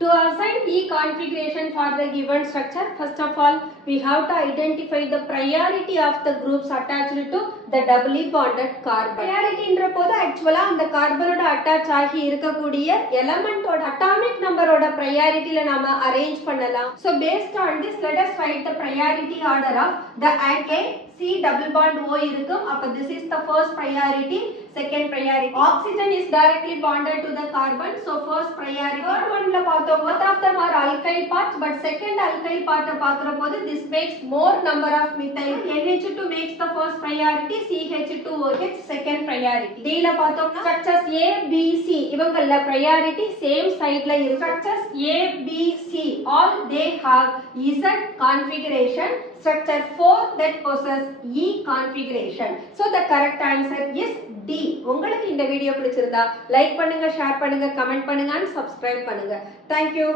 To assign E configuration for the given structure, first of all, we have to identify the priority of the groups attached to the doubly bonded carbon. Priority என்ற போது actually அந்த கார்பனோட attach ஆகி இருக்கக்கூடிய elementோட atomic numberோட priorityல நாம arrange பண்ணலாம். So based on this, let us write the priority order of the alkane. C double bond O இருக்கும். அப்ப this is the first priority, second priority. Oxygen is directly bonded to the carbon, so first priority. Third one ல பார்த்தோம், both of them are alkyl parts, but second alkyl part பார்க்கிற போது this makes more number of methyl. NH2 makes the first priority, CH2OH second priority. D ல பார்த்தோம்னா structures A, B, C இவங்கள priority same sideல இருக்கு. Structures A, B, C all they have Z configuration. Structure 4 that possess E configuration. So the correct answer is D. உங்களுக்கு இந்த video பிடிச்சிருந்தா like பண்ணுங்க, share பண்ணுங்க, comment பண்ணுங்க and subscribe பண்ணுங்க. Thank you.